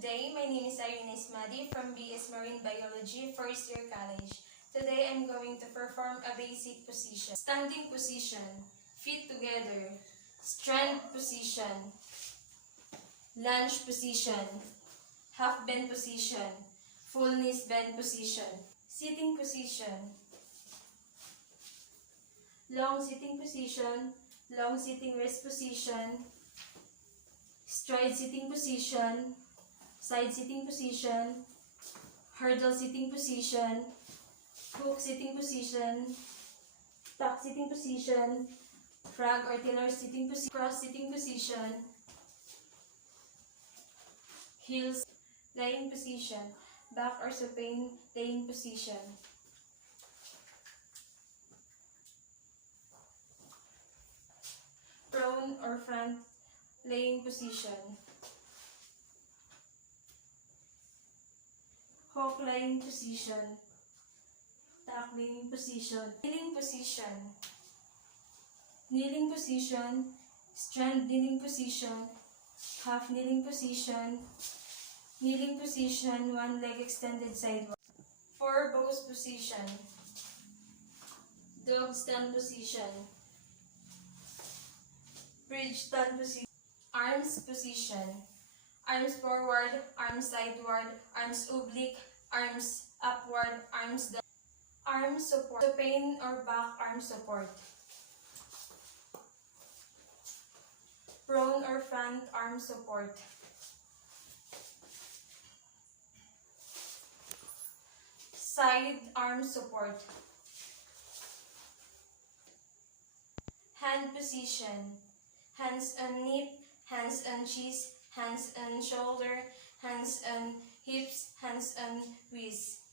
Good day, my name is Irene Ismadi from BS Marine Biology, first year college. Today I'm going to perform a basic position. Standing position, feet together, strand position, lunge position, half bend position, full knees bend position, sitting position, long sitting position, long sitting rest position, stride sitting position, side sitting position, hurdle sitting position, hook sitting position, tuck sitting position, frog or tailor sitting position, cross sitting position, heels, lying position, back or supine laying position. Prone or front laying position. Hawk lying position. Tuck laying position. Kneeling position. Kneeling position. Strand kneeling position. Half kneeling position. Kneeling position, one leg extended sideward. Four bows position. Dog stand position. Bridge stand position. Arms position. Arms forward, arms sideward, arms oblique, arms upward, arms down. Arm support. Supine or back arm support. Prone or front arm support. Side arm support. Hand position. Hands on knee, hands on chest, hands on shoulder, hands on hips, hands on waist.